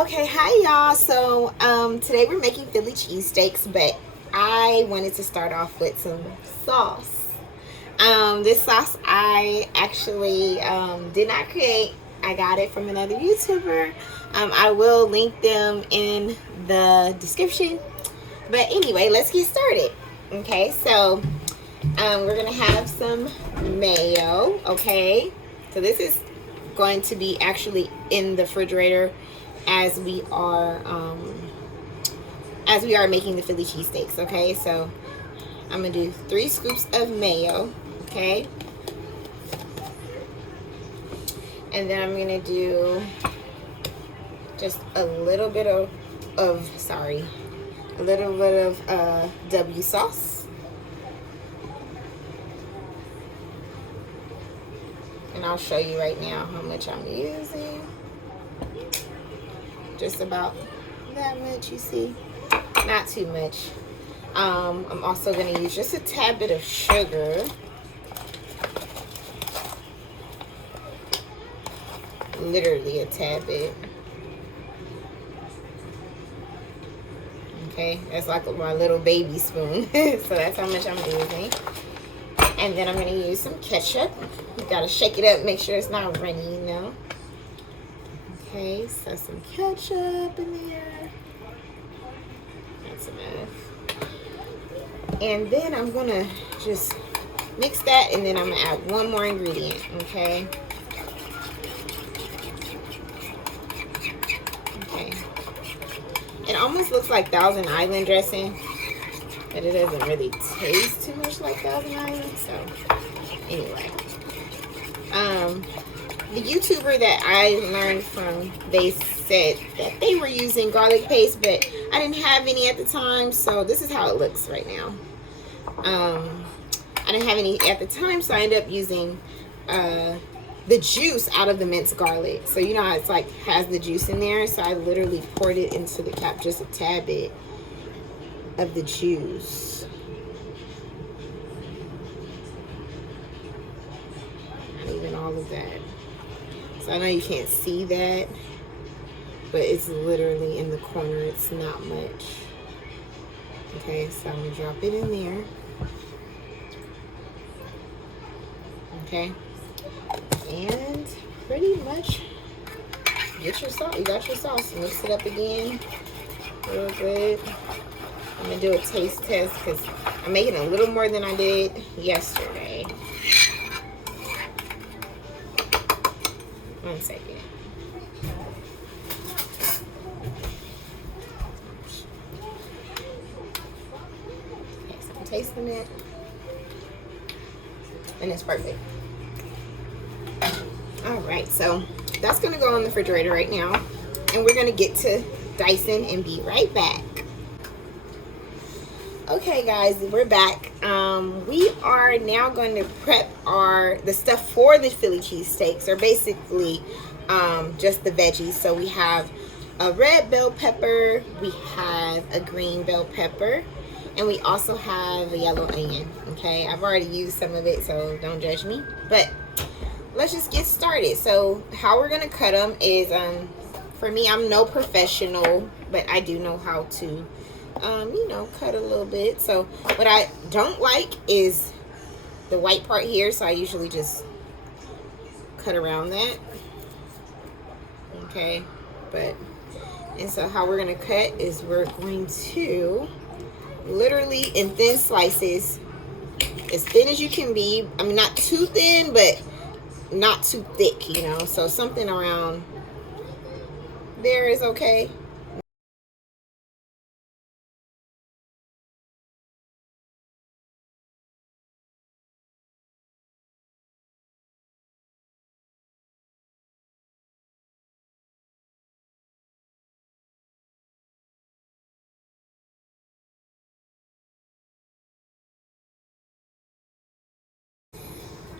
Okay, hi y'all. So today we're making Philly cheesesteaks, but I wanted to start off with some sauce. This sauce I actually did not create. I got it from another YouTuber. I will link them in the description. But anyway, let's get started. Okay, so we're gonna have some mayo. Okay, so this is going to be actually in the refrigerator as we are making the Philly cheesesteaks. Okay, so I'm gonna do 3 scoops of mayo. Okay, and then I'm gonna do just a little bit of W sauce, and I'll show you right now how much I'm using. Just about that much, you see, not too much. I'm also going to use just a tad bit of sugar, literally a tad bit. Okay, that's like my little baby spoon. So that's how much I'm using. And then I'm going to use some ketchup. You got to shake it up, make sure it's not runny, you know. Okay, so some ketchup in there. That's enough. And then I'm gonna just mix that, and then I'm gonna add one more ingredient, okay? Okay. It almost looks like Thousand Island dressing, but it doesn't really taste too much like Thousand Island, so anyway. The YouTuber that I learned from, they said that they were using garlic paste, but I didn't have any at the time, so this is how it looks right now. I didn't have any at the time, so I ended up using the juice out of the minced garlic. So you know how it's like has the juice in there, so I literally poured it into the cap, just a tad bit of the juice. Not even all of that. So I know you can't see that, but it's literally in the corner. It's not much. Okay, so I'm gonna drop it in there. Okay, and pretty much get your sauce. You got your sauce. Mix it up again, real good. I'm gonna do a taste test because I'm making a little more than I did yesterday. 1 second. Okay, so I'm tasting it, and it's perfect. All right, so that's gonna go in the refrigerator right now, and we're gonna get to dicing and be right back. Okay, guys, we're back. We are now going to prep the stuff for the Philly cheesesteaks, or basically just the veggies. So we have a red bell pepper, we have a green bell pepper, and we also have a yellow onion. Okay, I've already used some of it, so don't judge me. But let's just get started. So how we're gonna cut them is, for me, I'm no professional, but I do know how to you know, cut a little bit. So what I don't like is the white part here, so I usually just cut around that. Okay, and so how we're gonna cut is we're going to literally in thin slices, as thin as you can be. I mean, not too thin, but not too thick, you know, so something around there is okay.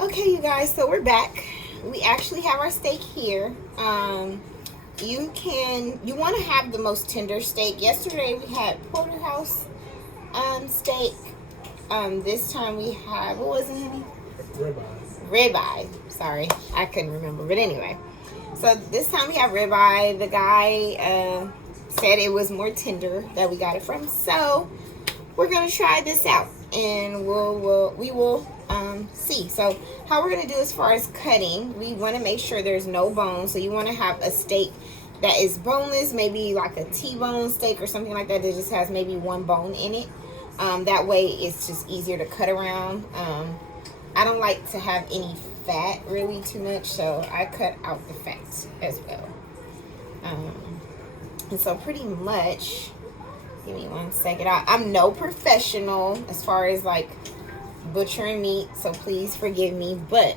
Okay, you guys, so we're back. We actually have our steak here. You want to have the most tender steak. Yesterday we had porterhouse steak. This time we have, what was it, honey? Ribeye. Ribeye. Sorry, I couldn't remember, but anyway. So this time we have ribeye. The guy said it was more tender that we got it from. So we're gonna try this out, and we will see. So how we're gonna do as far as cutting, we want to make sure there's no bones. So you want to have a steak that is boneless, maybe like a T-bone steak or something like that just has maybe one bone in it. That way it's just easier to cut around. I don't like to have any fat really too much, so I cut out the fats as well. And so pretty much, give me 1 second. I'm no professional as far as like butchering meat, so please forgive me, but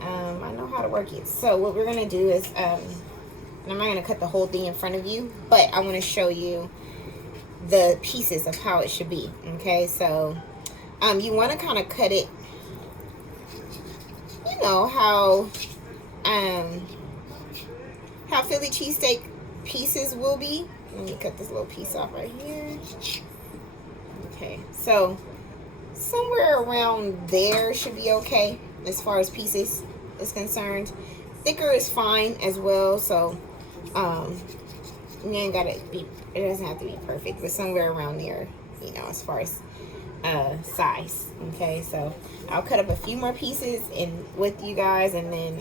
I know how to work it. So what we're gonna do is, and I'm not gonna cut the whole thing in front of you, but I want to show you the pieces of how it should be. Okay, so you want to kind of cut it, you know how Philly cheesesteak pieces will be. Let me cut this little piece off right here. Okay, so somewhere around there should be okay as far as pieces is concerned. Thicker is fine as well, so you ain't gotta be, it doesn't have to be perfect, but somewhere around there, you know, as far as size. Okay, so I'll cut up a few more pieces with you guys, and then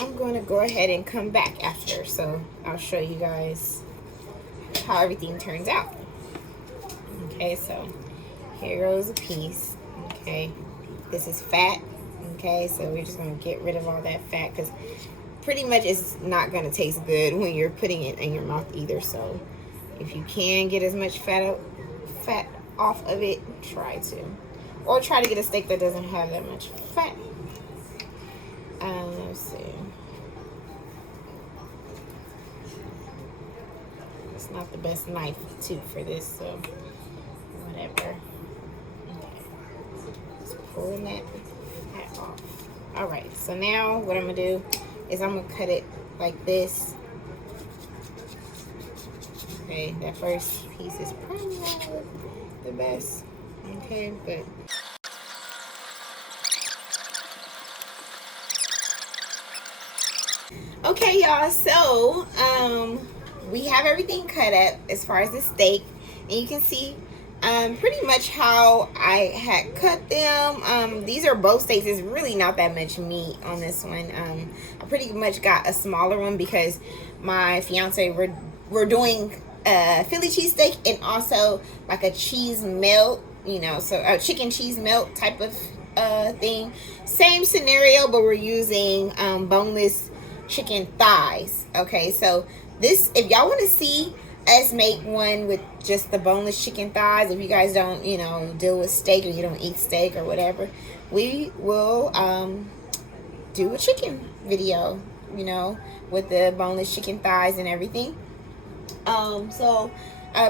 I'm going to go ahead and come back after, so I'll show you guys how everything turns out. Okay, so here goes a piece. Okay, this is fat. Okay, so we're just going to get rid of all that fat, because pretty much it's not going to taste good when you're putting it in your mouth either. So if you can get as much fat off of it, try to. Or try to get a steak that doesn't have that much fat. Let's see. It's not the best knife too for this, so whatever. Okay. Just pulling that fat off. Alright, so now what I'm going to do is I'm going to cut it like this. Okay, that first piece is probably not the best. Okay, but okay, y'all, so we have everything cut up as far as the steak, and you can see pretty much how I had cut them. These are both steaks. There's really not that much meat on this one. I pretty much got a smaller one because my fiance, we're doing Philly cheesesteak and also like a cheese melt, you know, so a chicken cheese melt type of thing. Same scenario, but we're using boneless chicken thighs. Okay, so this, if y'all want to see us make one with just the boneless chicken thighs, if you guys don't, you know, deal with steak or you don't eat steak or whatever, we will do a chicken video, you know, with the boneless chicken thighs and everything. So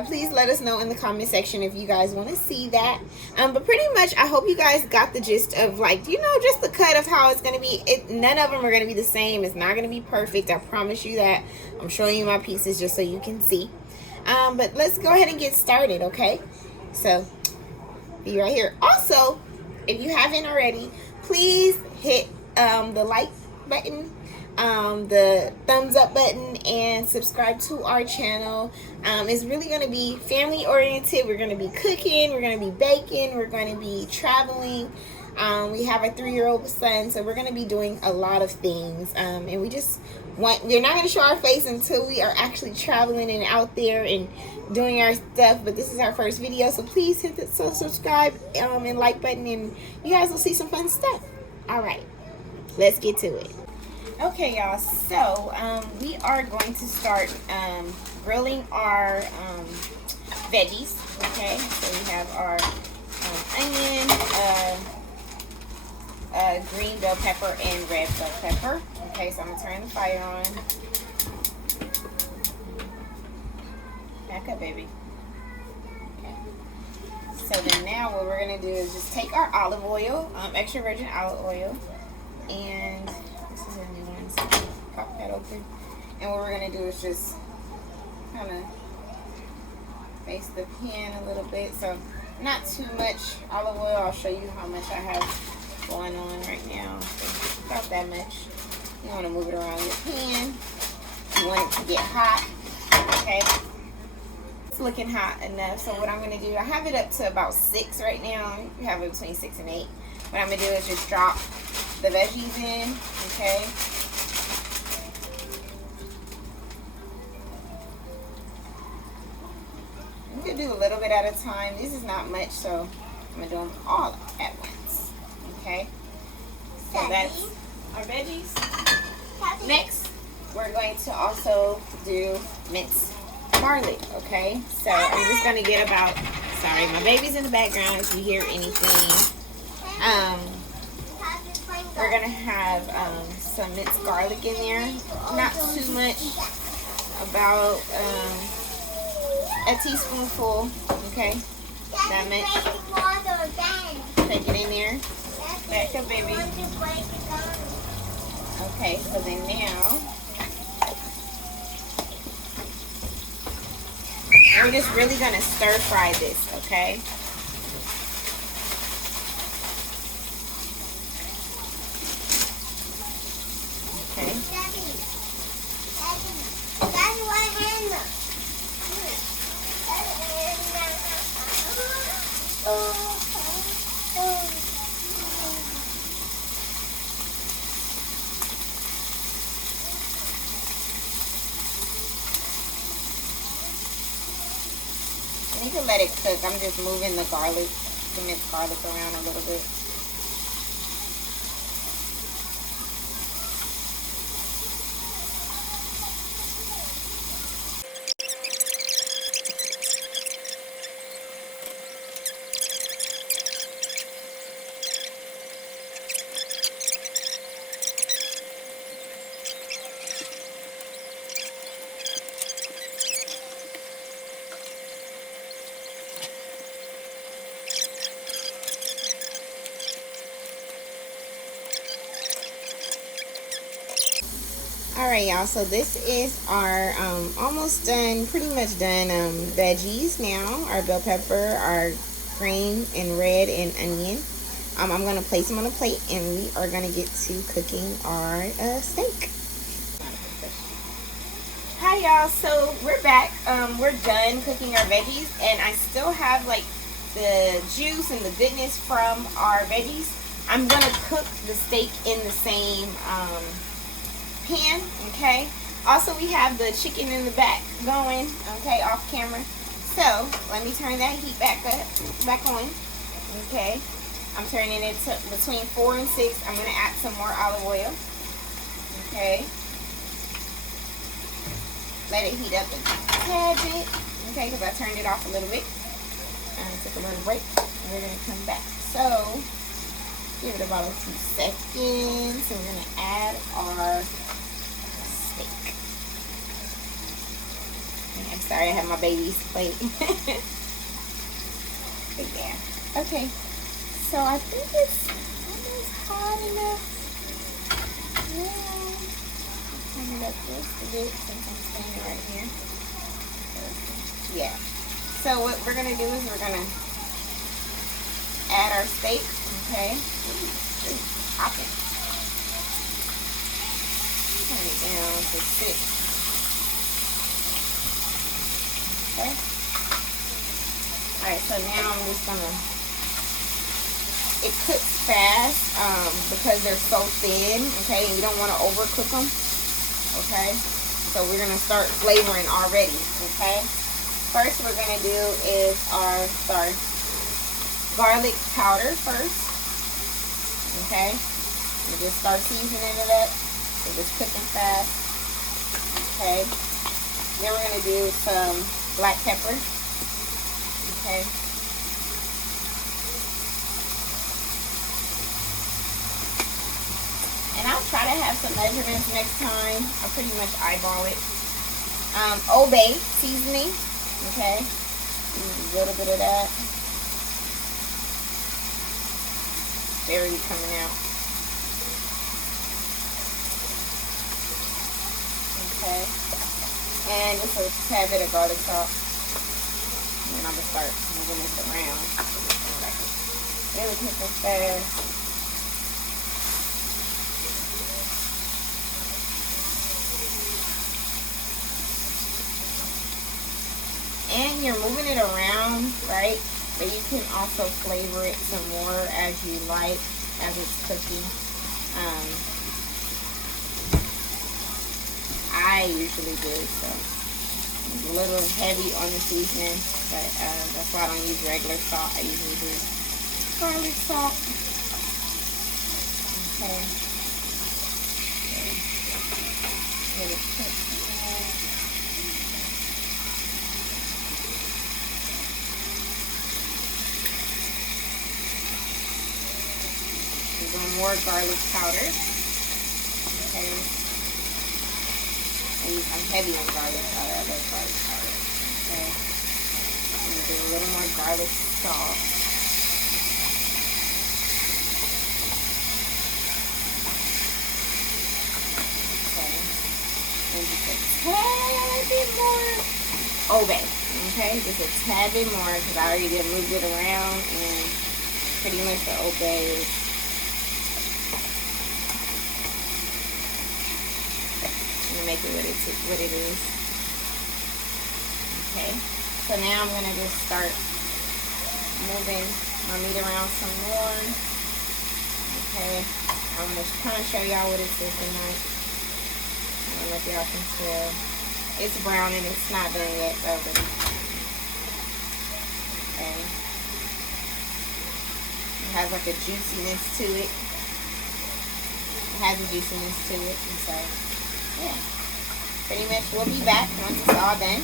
please let us know in the comment section if you guys want to see that. But pretty much I hope you guys got the gist of, like, you know, just the cut of how it's going to be. None of them are going to be the same. It's not going to be perfect. I promise you that. I'm showing you my pieces just so you can see. But let's go ahead and get started, okay? So be right here. Also, if you haven't already, please hit the like button, the thumbs up button, and subscribe to our channel. It's really going to be family oriented. We're going to be cooking, we're going to be baking, we're going to be traveling. We have a 3-year-old son, so we're going to be doing a lot of things, and we're not going to show our face until we are actually traveling and out there and doing our stuff. But this is our first video, so please hit the subscribe and like button, and you guys will see some fun stuff. All right, let's get to it. Okay, y'all, so we are going to start grilling our veggies. Okay, so we have our onion, green bell pepper, and red bell pepper. Okay, so I'm gonna turn the fire on. Back up, baby. Okay. So then now what we're gonna do is just take our olive oil, extra virgin olive oil, and this is a new one, so pop that open. And what we're gonna do is just kind of face the pan a little bit, so not too much olive oil. I'll show you how much I have going on right now. So about that much. You want to move it around your pan. You want it to get hot. Okay. It's looking hot enough. So what I'm going to do, I have it up to about 6 right now. You have it between 6 and 8. What I'm going to do is just drop the veggies in. Okay. You can do a little bit at a time. This is not much, so I'm going to do them all at once. Okay. So that's our veggies. Next, we're going to also do minced garlic, okay? So I'm just going to get about, sorry, my baby's in the background if you hear anything. We're going to have some minced garlic in there. Not too much, about a teaspoonful, okay? That much. Take it in there. Back up, baby. Okay, so then now we're just really gonna stir fry this, okay? Okay. You can let it cook. I'm just moving the garlic, the minced garlic around a little bit. Alright, y'all, so this is our almost done, pretty much done veggies now. Our bell pepper, our green and red and onion. I'm going to place them on a plate and we are going to get to cooking our steak. Hi y'all, so we're back. We're done cooking our veggies and I still have like the juice and the goodness from our veggies. I'm going to cook the steak in the same pan, okay? Also, we have the chicken in the back going, okay, off camera. So, let me turn that heat back on, okay? I'm turning it to between 4 and 6. I'm going to add some more olive oil, okay? Let it heat up a tad bit, okay, because I turned it off a little bit. Took a little break, and we're going to come back. So, give it about a few seconds, and we're going to add our steak. I'm sorry, I have my baby's plate. Yeah. Okay, so I think it's almost hot enough. Yeah. Turn it up just a bit since I'm standing right here. Yeah. So what we're gonna do is we're gonna add our steak. Okay. Hop it. Turn it down to 6. Okay. Alright, so now I'm just gonna, it cooks fast because they're so thin, okay, and you don't want to overcook them, okay, so we're gonna start flavoring already, okay. First we're gonna do is our garlic powder first, okay. We just start seasoning it up, so it's cooking fast, okay. Then we're gonna do some black pepper, okay. And I'll try to have some measurements next time. I'll pretty much eyeball it. Old Bay seasoning, okay. A little bit of that. Berry coming out. Okay. And just a tad bit of garlic salt. And then I'm going to start moving this around. Really quick and fast. you're moving it around, right? But you can also flavor it some more as you like, as it's cooking. I usually do, so it's a little heavy on the seasoning, but that's why I don't use regular salt. I usually do garlic salt. Okay. Let it cook. More garlic powder. Okay. I'm heavy on garlic powder. I love garlic powder. Okay. I'm going to do a little more garlic salt. Okay. And just a tad bit more obey. Okay. Just a tad bit more because I already did move it around, and pretty much the obey is make it what it is. Okay, so now I'm gonna just start moving my meat around some more. Okay, I'm gonna kind of show y'all what it's looking like. I don't know if y'all can tell. It's brown and it's not done yet though. But okay, it has like a juiciness to it. It has a juiciness to it, and so yeah. Pretty much we'll be back once it's all done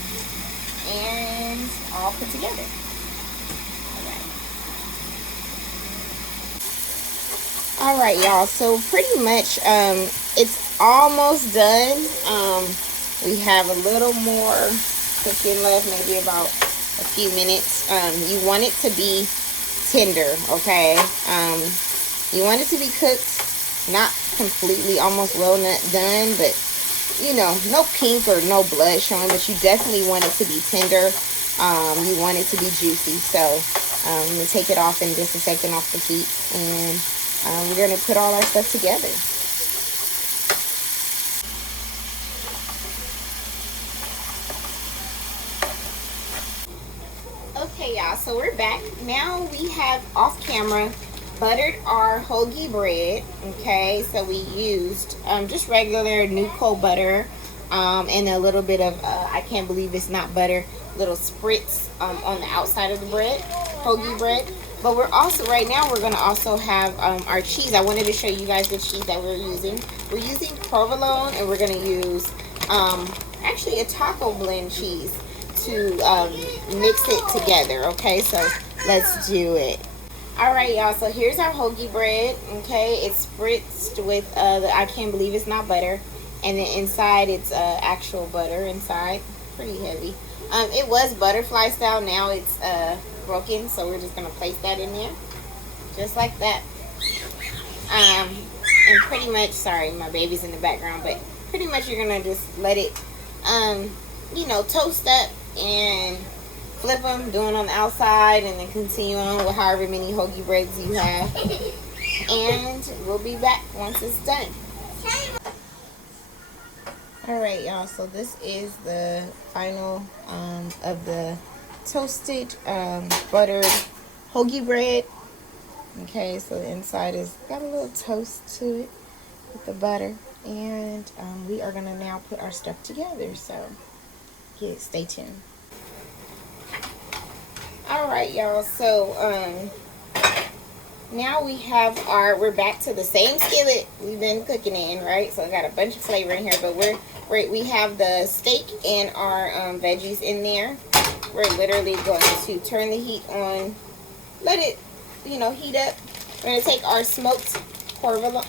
and all put together. Alright y'all, so pretty much it's almost done. We have a little more cooking left, maybe about a few minutes. You want it to be tender, okay? You want it to be cooked, not completely almost well done, but you know, no pink or no blood showing, but you definitely want it to be tender. You want it to be juicy. So I'm going to take it off in just a second off the heat, and we're going to put all our stuff together. Okay y'all, so we're back. Now we have off camera buttered our hoagie bread. Okay, so we used just regular Nuco butter and a little bit of I can't believe it's not butter, little spritz on the outside of the bread, hoagie bread. But we're also, right now we're going to also have our cheese. I wanted to show you guys the cheese that we're using. We're using provolone, and we're going to use actually a taco blend cheese to mix it together. Okay, so let's do it. Alright y'all, so here's our hoagie bread. Okay, it's spritzed with I can't believe it's not butter, and then inside it's actual butter inside. Pretty heavy. It was butterfly style, now it's broken, so we're just gonna place that in there just like that. And pretty much, sorry my baby's in the background, but pretty much you're gonna just let it you know, toast up and flip them, doing on the outside, and then continue on with however many hoagie breads you have. And we'll be back once it's done. Alright y'all, so this is the final of the toasted buttered hoagie bread. Okay, so the inside is got a little toast to it with the butter, and we are gonna now put our stuff together, so stay tuned. Alright y'all, so now we have we're back to the same skillet we've been cooking in, right? So I got a bunch of flavor in here, but we have the steak and our veggies in there. We're literally going to turn the heat on, let it, you know, heat up. We're going to take our smoked provolone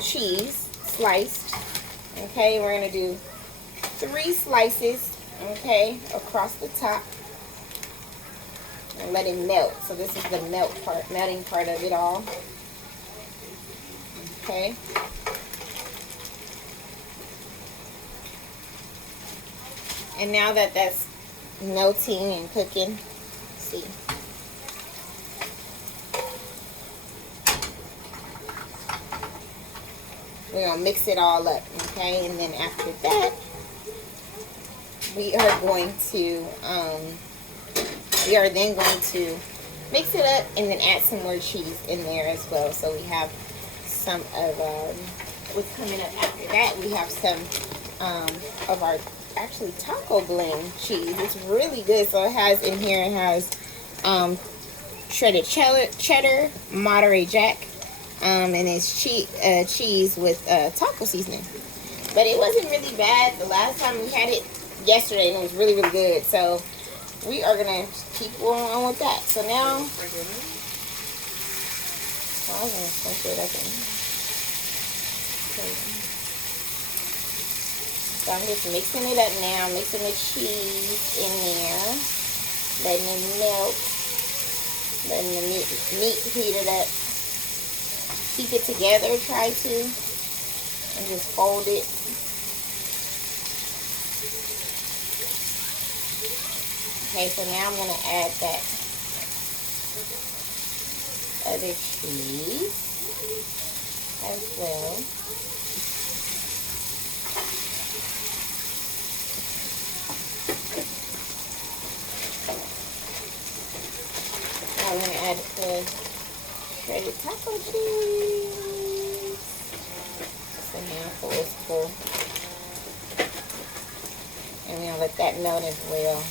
cheese sliced. Okay, we're going to do 3 slices, okay, across the top, and let it melt. So this is the melting part of it all. Okay. And now that that's melting and cooking, let's see. We're gonna mix it all up, okay? And then after that, we are going to we are then going to mix it up and then add some more cheese in there as well. So we have some of what's coming up after that. We have some of our actually taco blend cheese. It's really good. So it has in here, it has shredded cheddar, Monterey Jack, and it's cheese with taco seasoning. But it wasn't really bad the last time we had it yesterday, and it was really, really good. So we are gonna keep going on with that. So now, I was gonna switch it up in. So I'm just mixing it up now, mixing the cheese in there, letting it melt, letting the meat heat it up. Keep it together, try to, and just fold it. Okay, so now I'm going to add that other cheese as well. Now I'm going to add the shredded taco cheese. Just a handful is full. And we're going to let that melt as well.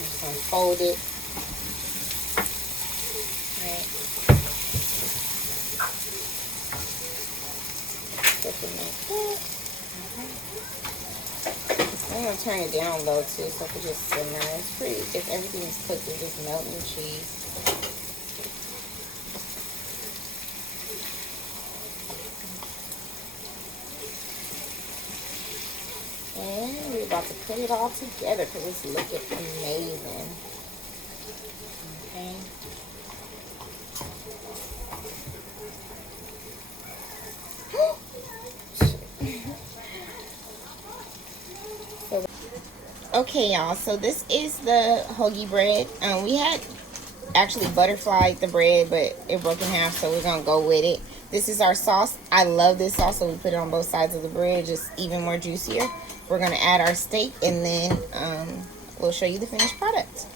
Just unfold it. Right. Something like that. I'm going to turn it down low too, so it can just simmer. It's pretty, if everything is cooked, it's just melting the cheese. And we're about to put it all together because it's looking amazing. Okay. Okay, y'all, so this is the hoagie bread. We had actually butterflied the bread, but it broke in half, so we're gonna go with it. This is our sauce. I love this sauce, so we put it on both sides of the bread, just even more juicier. We're gonna add our steak, and then we'll show you the finished product.